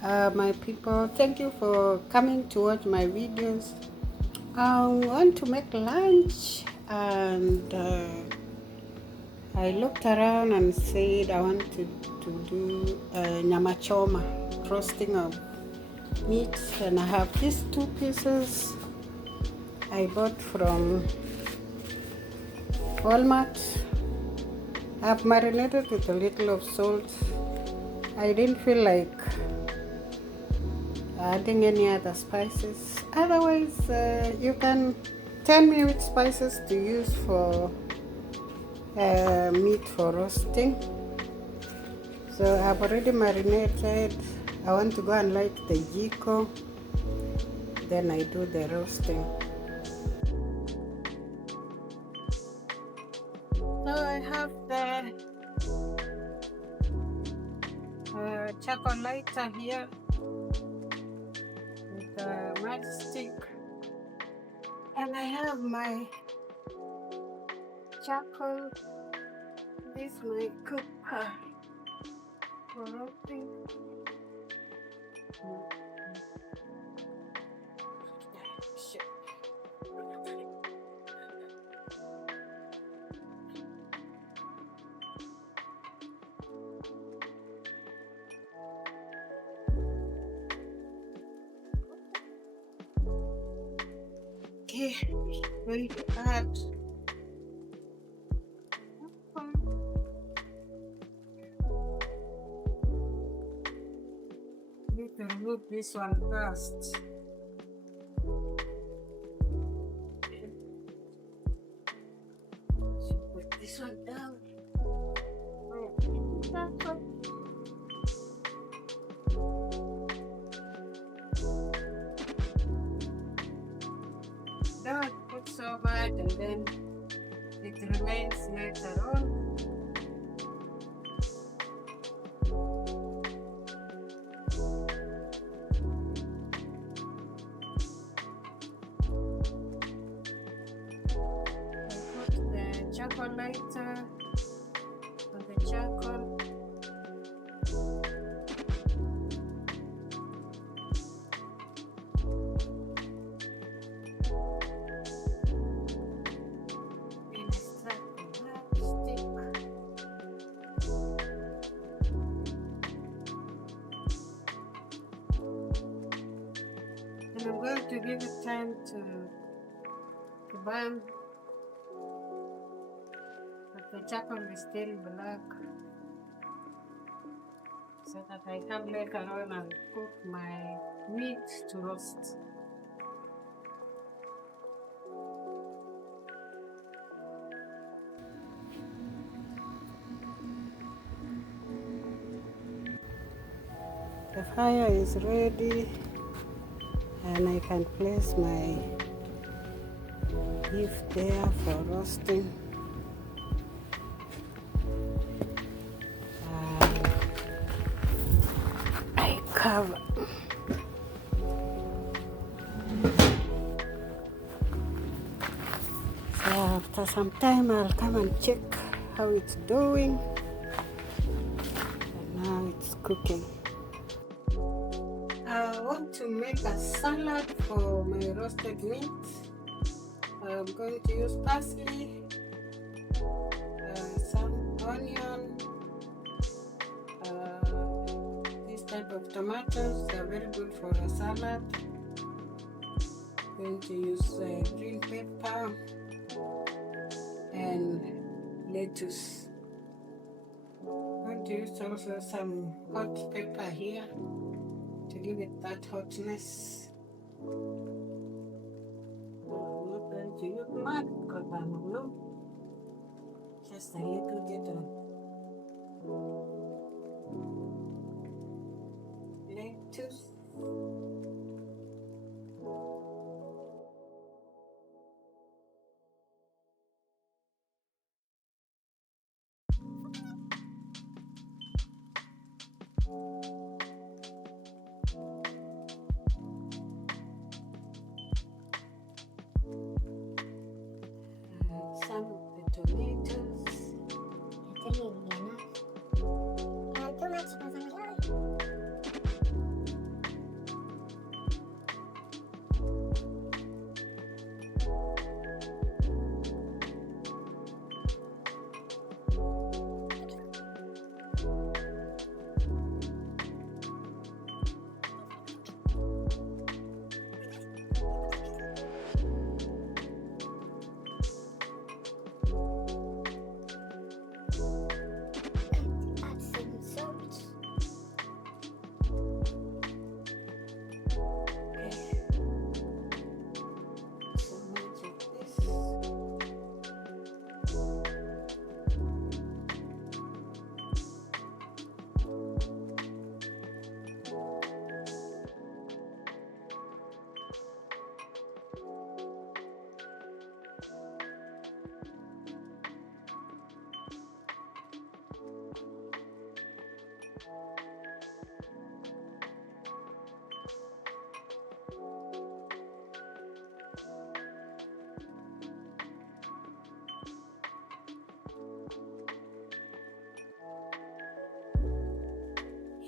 My people, thank you for coming to watch my videos. I want to make lunch, and I looked around and said I wanted to do Nyama choma, roasting of meat, and I have these two pieces I bought from Walmart. I've marinated with a little of salt. I didn't feel like adding any other spices. Otherwise, you can tell me which spices to use for meat for roasting. So I've already marinated. I want to go and light the jiko, then I do the roasting. So I have the charcoal lighter here with the matchstick, and I have my charcoal. This is my cooker for roasting. Okay, going to add need to remove this one first. Put this one down. Don't put so much and then it remains later on. I put the charcoal lighter on the charcoal. And extract the matchstick. And I'm going to give it time to burn, but the charcoal is still black, so that I come later on and cook my meat to roast. The fire is ready, and I can place my beef there for roasting. I cover. So after some time I'll come and check how it's doing. And now it's cooking. I want to make a salad for my roasted meat. I'm going to use parsley, some onion, this type of tomatoes. They're very good for a salad. I'm going to use green pepper and lettuce. I'm going to use also some hot pepper here to give it that hotness. I'm not going to use much because I'm low. Just a little bit of lettuce. Some of the tomatoes. Too much.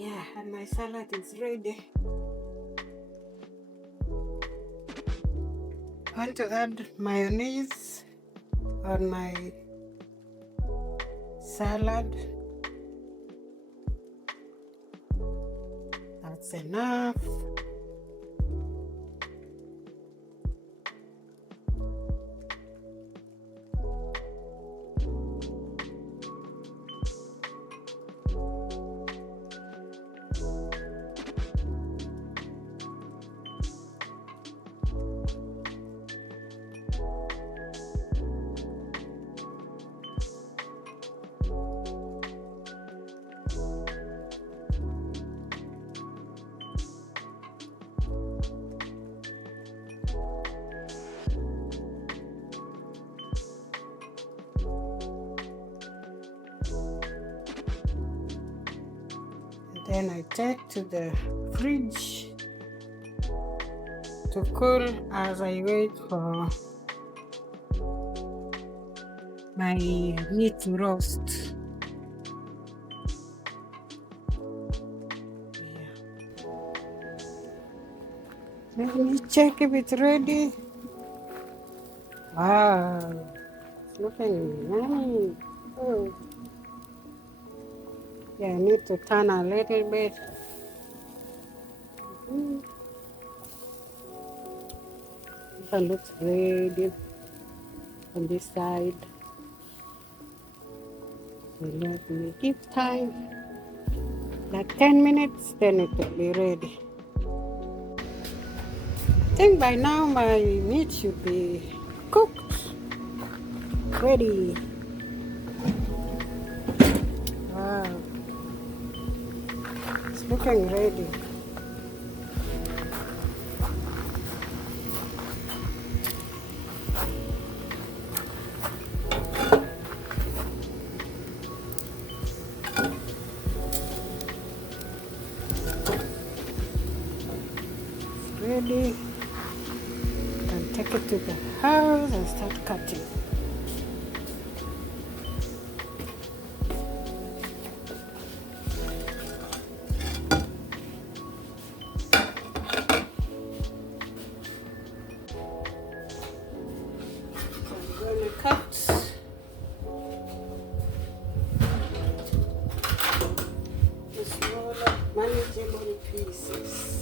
Yeah, and my salad is ready. I want to add mayonnaise on my salad. That's enough. Then I take to the fridge to cool as I wait for my meat to roast. Yeah. Let me check if it's ready. Wow, it's looking yummy. Oh. Yeah, I need to turn a little bit. It looks ready on this side. So let me give time, like 10 minutes, then it will be ready. I think by now my meat should be cooked, ready. Wow, it's looking ready. Ready, and take it to the house and start cutting. I'm gonna cut the smaller, manageable pieces.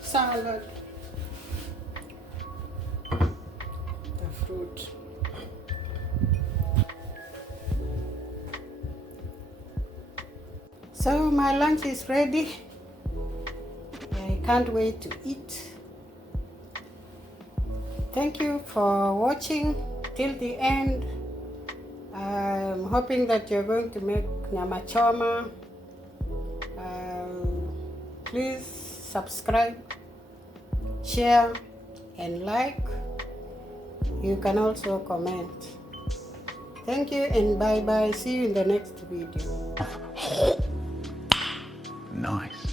Salad, the fruit. So my lunch is ready. I can't wait to eat. Thank you for watching till the end. I'm hoping that you're going to make Nyama choma. Please subscribe, share, and like. You can also comment. Thank you and bye bye. See you in the next video. Nice.